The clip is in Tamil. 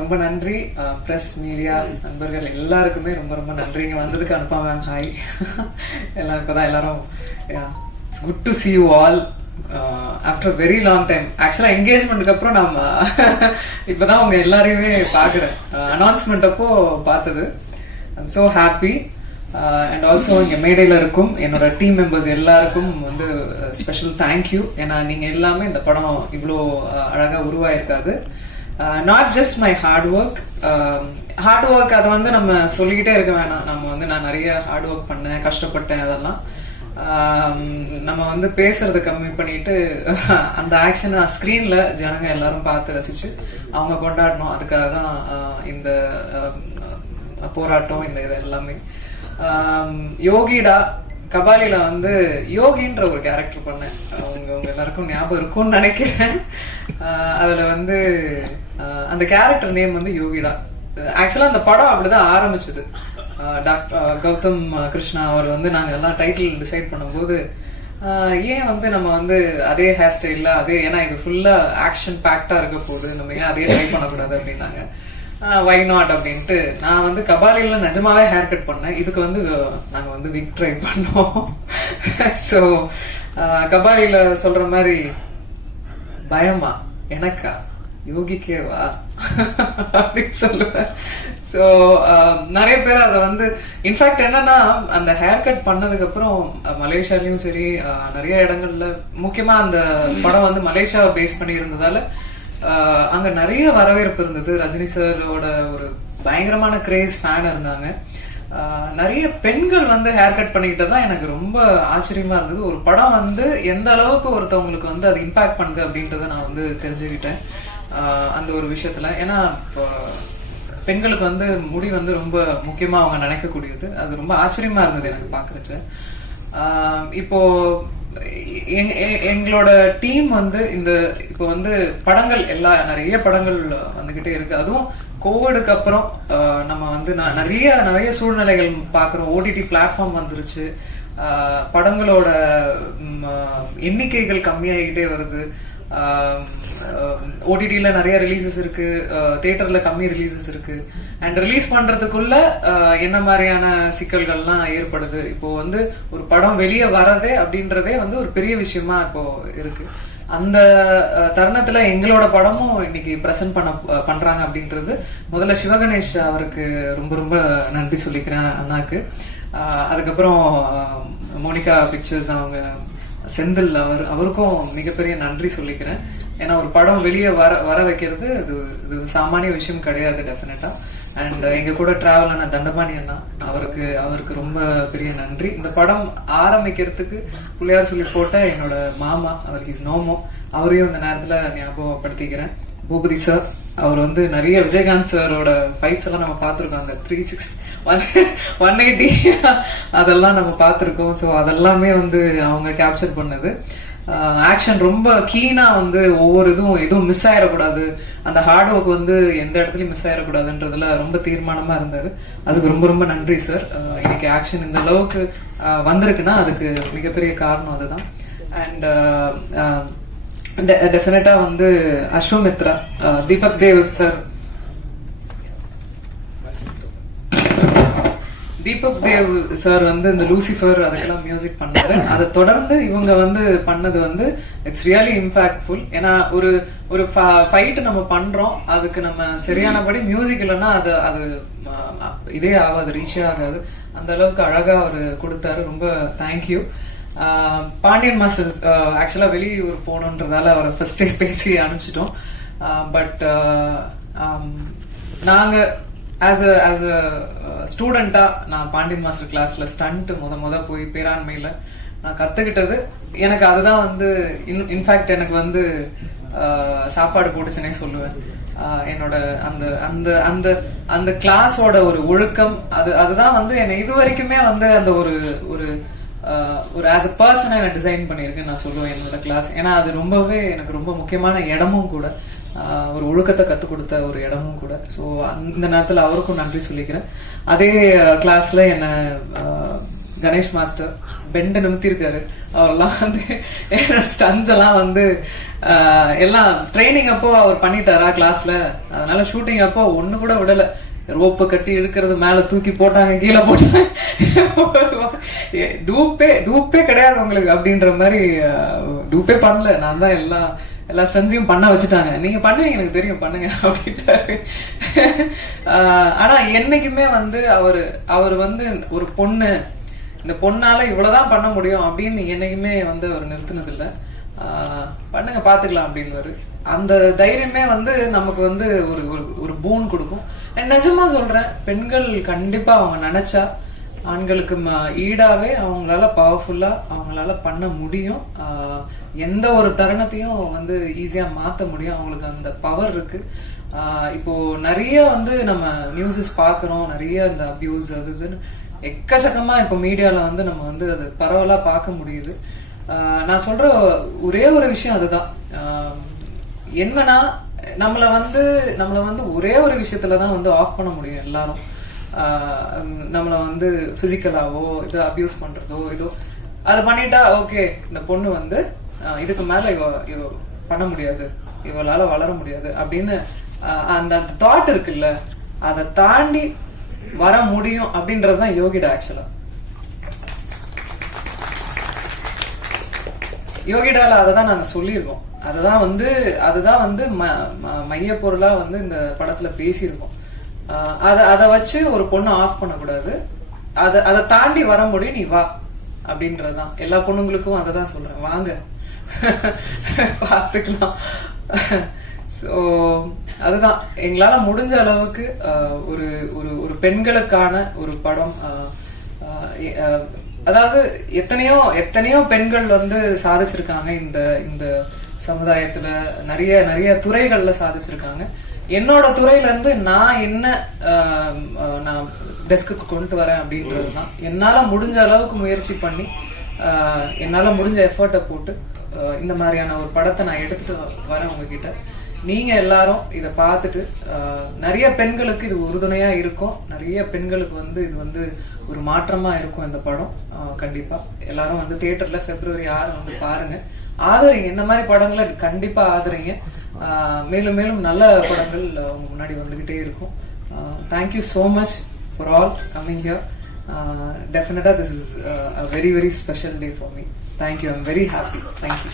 ரொம்ப நன்றி. ப்ரெஸ் மீடியா நண்பர்கள் எல்லாருக்குமே ரொம்ப ரொம்ப நன்றி. இங்க வந்ததுக்கு அனுப்பாம ஹாய் எல்லாம் இப்பதான் எல்லாரும் it's good to see you all after very long time actually என்கேஜ்மெண்ட்டுக்கு அப்புறம் நம்ம இப்பதான் உங்க எல்லாரையுமே பாக்குறேன் அனௌன்ஸ்மெண்ட் அப்போ பார்த்தது. I'm so happy and also இங்கே மேடையில் இருக்கும். என்னோட டீம் மெம்பர்ஸ் எல்லாருக்கும் வந்து ஸ்பெஷல் தேங்க்யூ ஏன்னா நீங்கள் எல்லாமே இந்த படம் இவ்வளோ அழகாக உருவாயிருக்காது. Not just my hard work hard work அதை வந்து நம்ம சொல்லிக்கிட்டே இருக்க வேணாம். நம்ம வந்து நான் நிறைய ஹார்ட் ஒர்க் பண்ணேன் கஷ்டப்பட்டேன் அதெல்லாம். Um, நம்ம வந்து பேசுறத கம்மி பண்ணிட்டு அந்த ஆக்ஷனை ஸ்க்ரீன்ல ஜனங்க எல்லாரும் பார்த்து ரசிச்சு அவங்க கொண்டாடணும். அதுக்காக தான் uh, இந்த um, uh, போராட்டம் இந்த இது எல்லாமே. Um, யோகிடா கபாலில வந்து யோகின்ற ஒரு கேரக்டர் பண்ணேன். அவங்க உங்க எல்லாருக்கும் ஞாபகம் இருக்கும்னு நினைக்கிறேன். Uh, அதுல வந்து அந்த கேரக்டர் நேம் வந்து யோகிடா. Uh, ஆக்சுவலா அந்த படம் அப்படிதான் ஆரம்பிச்சது. Uh, doctor uh, Gautham Krishna அவர் வந்து நாங்க எல்லாம் டைட்டில் டிசைட் பண்ணும்போது ஏன் வந்து நம்ம வந்து அதே ஹேர் ஸ்டைல்ல அதே ஏன்னா இது ஃபுல்லா ஆக்ஷன் பேக்டா இருக்க போகுது. நம்ம ஏன் அதே ட்ரை பண்ணக்கூடாது அப்படின்னாங்க. வை நாட் அப்படின்ட்டு நான் வந்து கபாலில நிஜமாவே ஹேர் கட் பண்ணேன். இதுக்கு வந்து நாங்க வந்து விக் ட்ரை பண்ணோம். ஸோ கபாலில சொல்ற மாதிரி பயமா? எனக்கா? யோகிக்கேவா? அப்படின்னு சொல்லுவேன். ஸோ um, நிறைய பேர் அதை வந்து இன்ஃபேக்ட் என்னன்னா அந்த ஹேர் கட் பண்ணதுக்கு அப்புறம் மலேசியாலயும் சரி அஹ், நிறைய இடங்கள்ல முக்கியமா அந்த படம் வந்து மலேசியாவை பேஸ் பண்ணி இருந்ததால அஹ், அங்க நிறைய வரவேற்பு இருந்தது. ரஜினி சாரோட ஒரு பயங்கரமான கிரேஸ் ஃபேன் இருந்தாங்க. ஆஹ் நிறைய பெண்கள் வந்து ஹேர் கட் பண்ணிக்கிட்டது தான் எனக்கு ரொம்ப ஆச்சரியமா இருந்தது. ஒரு படம் வந்து எந்த அளவுக்கு ஒருத்தவங்களுக்கு வந்து அது இம்பாக்ட் பண்ணுது அப்படின்றத நான் வந்து தெரிஞ்சுக்கிட்டேன். அந்த ஒரு விஷயத்துல. ஏன்னா இப்போ பெண்களுக்கு வந்து முடி வந்து ரொம்ப முக்கியமா அவங்க நினைக்கக்கூடியது. அது ரொம்ப ஆச்சரியமா இருந்தது எனக்கு பாக்குறச்சு இப்போ எங்களோட டீம் வந்து இந்த இப்போ வந்து படங்கள் எல்லா நிறைய படங்கள் வந்துகிட்டே இருக்கு. அதுவும் கோவிடுக்கு அப்புறம் நம்ம வந்து நிறைய நிறைய சூழ்நிலைகள் பார்க்குறோம் ஓடிடி பிளாட்ஃபார்ம் வந்துருச்சு. படங்களோட எண்ணிக்கைகள் கம்மியாகிக்கிட்டே வருது. ஓடிடியில் நிறைய ரிலீசஸ் இருக்கு தேட்டரில் கம்மி ரிலீசஸ் இருக்கு. அண்ட் ரிலீஸ் பண்ணுறதுக்குள்ள என்ன மாதிரியான சிக்கல்கள்லாம் ஏற்படுது? இப்போ வந்து ஒரு படம் வெளியே வரதே அப்படின்றதே வந்து ஒரு பெரிய விஷயமா இப்போ இருக்கு. அந்த தருணத்துல எங்களோட படமும் இன்னைக்கு பிரசன்ட் பண்ண பண்றாங்க அப்படின்றது முதல்ல சிவகணேஷ் அவருக்கு ரொம்ப ரொம்ப நன்றி சொல்லிக்கிறேன் அண்ணாக்கு. அதுக்கப்புறம் மோனிகா பிக்சர்ஸ் அவங்க செந்தில் அவர் அவருக்கும் மிகப்பெரிய நன்றி சொல்லிக்கிறேன். ஏன்னா ஒரு படம் வெளியே வர வர வைக்கிறது இது இது சாமானிய விஷயம் கிடையாது டெஃபினட்டா அண்ட் எங்க கூட டிராவல் ஆன தண்டபாணி அண்ணா அவருக்கு அவருக்கு ரொம்ப பெரிய நன்றி. இந்த படம் ஆரம்பிக்கிறதுக்கு பிள்ளையார் சொல்லி போட்ட என்னோட மாமா அவர் இஸ் நோமோ அவரையும் இந்த நேரத்துல ஞாபகப்படுத்திக்கிறேன். பூபதி சார் அவர் வந்து நிறைய விஜயகாந்த் சாரோட ஃபைட்ஸ் எல்லாம் நம்ம பார்த்துருக்கோம். அந்த three six one one eighty அதெல்லாம் நம்ம பார்த்துருக்கோம். ஸோ அதெல்லாமே வந்து அவங்க கேப்சர் பண்ணது. ஆக்ஷன் ரொம்ப கீனாக வந்து ஒவ்வொரு இதுவும் எதுவும் மிஸ் ஆயிடக்கூடாது. அந்த ஹார்ட் ஒர்க் வந்து எந்த இடத்துலையும் மிஸ் ஆயிடக்கூடாதுன்றதுல ரொம்ப தீர்மானமாக இருந்தார். அதுக்கு ரொம்ப ரொம்ப நன்றி சார் இன்னைக்கு ஆக்ஷன் இந்த அளவுக்கு வந்திருக்குன்னா அதுக்கு மிகப்பெரிய காரணம் அதுதான். அண்ட் டெஃபினட்டா வந்து அஸ்வமித்ரா தீபக் தேவ் சார் தீபக் தேவ் சார் வந்து இந்த லூசிஃபர் அதுக்கெல்லாம் மியூசிக் பண்ணாரு அதை தொடர்ந்து இவங்க வந்து பண்ணது வந்து இட்ஸ் ரியலி இம்பாக்ட்ஃபுல் ஏன்னா ஒரு ஒரு ஃபைட் நம்ம பண்றோம் அதுக்கு நம்ம சரியானபடி மியூசிக் இல்லைன்னா அது அது அஹ், இதே ஆகாது ரீச்சே ஆகாது. அந்த அளவுக்கு அழகா அவர் கொடுத்தாரு. ரொம்ப தேங்க்யூ பாண்டியன் மாஸ்டர் ஆக்சுவலா வெளியூர் போகணுன்றதால அவரை ஃபர்ஸ்டே பேசி அனுப்பிச்சிட்டோம். பட் நாங்கள் ஆஸ் அ ஆஸ் அ ஸ்டூடெண்ட்டாக நான் பாண்டியன் மாஸ்டர் கிளாஸில் ஸ்டண்ட் முத முத போய் பேராண்மையில் நான் கற்றுக்கிட்டது எனக்கு அதுதான் வந்து இன் இன்ஃபேக்ட் எனக்கு வந்து சாப்பாடு போட்டுச்சுனே சொல்லுவேன். என்னோட அந்த அந்த அந்த அந்த கிளாஸோட ஒரு ஒழுக்கம் அது அதுதான் வந்து என்னை இது வரைக்குமே வந்து அந்த ஒரு ஒரு ஒரு ஆஸ் அ பர்சனாக நான் டிசைன் பண்ணியிருக்கேன் நான் சொல்லுவேன் என்னோட கிளாஸ் ஏன்னா அது ரொம்பவே எனக்கு ரொம்ப முக்கியமான இடமும் கூட. ஒரு ஒழுக்கத்தை கற்றுக் கொடுத்த ஒரு இடமும் கூட. ஸோ அந்த நேரத்தில் அவருக்கும் நன்றி சொல்லிக்கிறேன். அதே கிளாஸில் என்னை கணேஷ் மாஸ்டர் பெண்டை நிறுத்திருக்காரு அவரெல்லாம் வந்து ஸ்டன்ஸ் எல்லாம் வந்து எல்லாம் ட்ரைனிங் அப்போ அவர் பண்ணிட்டாரா கிளாஸ்ல அதனால ஷூட்டிங் அப்போ ஒன்று கூட விடலை. ரோப்பை கட்டி எடுக்கிறது மேல தூக்கி போட்டாங்க கீழே போட்டாங்க. டூப்பே டூப்பே கிடையாது உங்களுக்கு அப்படின்ற மாதிரி டூப்பே பண்ணல. நான் தான் எல்லா எல்லா ஸ்டன்ஸையும் பண்ண வச்சுட்டாங்க. நீங்க பண்ணுவீங்க எனக்கு தெரியும் பண்ணுங்க அப்படின்ட்டாரு. ஆஹ் ஆனா என்னைக்குமே வந்து அவர் அவர் வந்து ஒரு பொண்ணு இந்த பொண்ணால இவ்வளவுதான் பண்ண முடியும் அப்படின்னு என்னைக்குமே வந்து அவர் நிறுத்தினதில்லை. பண்ணுங்க பாத்துக்கலாம் அப்படின்னு அந்த தைரியமே வந்து நமக்கு வந்து ஒரு ஒரு- ஒரு பூன் கொடுக்கும். And நிஜமா சொல்றேன் பெண்கள் கண்டிப்பா அவங்க நினைச்சா ஆண்களுக்கு ம- ஈடாவே அவங்களால பவர்ஃபுல்லா அவங்களால பண்ண முடியும். ஆஹ் எந்த ஒரு தருணத்தையும் வந்து ஈஸியா மாத்த முடியும். அவங்களுக்கு அந்த பவர் இருக்கு. ஆஹ் இப்போ நிறைய வந்து நம்ம நியூஸஸ் பாக்குறோம் நிறைய இந்த அபியூஸ் அது இதுன்னு. எக்கச்சக்கமா இப்போ மீடியால வந்து நம்ம வந்து அது பரவலா பார்க்க முடியுது. நான் சொல்ற ஒரே ஒரு விஷயம் அதுதான். என்னன்னா நம்மள வந்து நம்மள வந்து ஒரே ஒரு விஷயத்துல தான் வந்து ஆஃப் பண்ண முடியும் எல்லாரும். நம்மளை நம்மள வந்து பிசிக்கலாவோ இது அபியூஸ் பண்றதோ இதோ அதை பண்ணிட்டா ஓகே இந்த பொண்ணு வந்து இதுக்கு மேல இவ இவ பண்ண முடியாது. இவளால வளர முடியாது. அப்படின்னு அந்த அந்த தாட் இருக்குல்ல அதை தாண்டி வர முடியும் அப்படின்றதுதான் யோகிடா ஆக்சுவலா யோகிடால அதை தான் நாங்க சொல்லியிருக்கோம். அதுதான் வந்து அதுதான் வந்து ம- மையப்பொருளாக மைய பொருளா வந்து இந்த படத்துல பேசியிருக்கோம். அதை அதை வச்சு ஒரு பொண்ணை ஆஃப் பண்ணக்கூடாது. அதை அதை தாண்டி வர முடியும் நீ வா. அப்படின்றதுதான் எல்லா பொண்ணுங்களுக்கும் அதை தான் சொல்றேன். வாங்க. பார்த்துக்கலாம். ஸோ அதுதான். எங்களால் முடிஞ்ச அளவுக்கு ஒரு ஒரு ஒரு பெண்களுக்கான ஒரு படம் அதாவது எத்தனையோ எத்தனையோ பெண்கள் வந்து சாதிச்சிருக்காங்க இந்த இந்த சமுதாயத்துல. நிறைய நிறைய துறைகள்ல சாதிச்சிருக்காங்க. என்னோட துறையில இருந்து நான் என்ன நான் டெஸ்க்குக்கு கொண்டு வரேன் அப்படின்றது தான் என்னால முடிஞ்ச அளவுக்கு முயற்சி பண்ணி என்னால முடிஞ்ச எஃபர்ட்டை போட்டு இந்த மாதிரியான ஒரு படத்தை நான் எடுத்துட்டு வ- வரேன் உங்ககிட்ட. நீங்க எல்லாரும் இதை பார்த்துட்டு நிறைய பெண்களுக்கு இது உறுதுணையா இருக்கும். நிறைய பெண்களுக்கு வந்து இது வந்து ஒரு மாற்றமா இருக்கும் இந்த படம். கண்டிப்பாக கண்டிப்பா. எல்லாரும் வந்து தியேட்டர்ல பிப்ரவரி ஆறு வந்து பாருங்க. ஆதரிங்க இந்த மாதிரி படங்களை கண்டிப்பா ஆதரிங்க. மேலும் மேலும் நல்ல படங்கள் உங்க முன்னாடி வந்துகிட்டே இருக்கும். Thank you so much for all coming here definitely this is a very very special day for me thank you I'm very happy thank you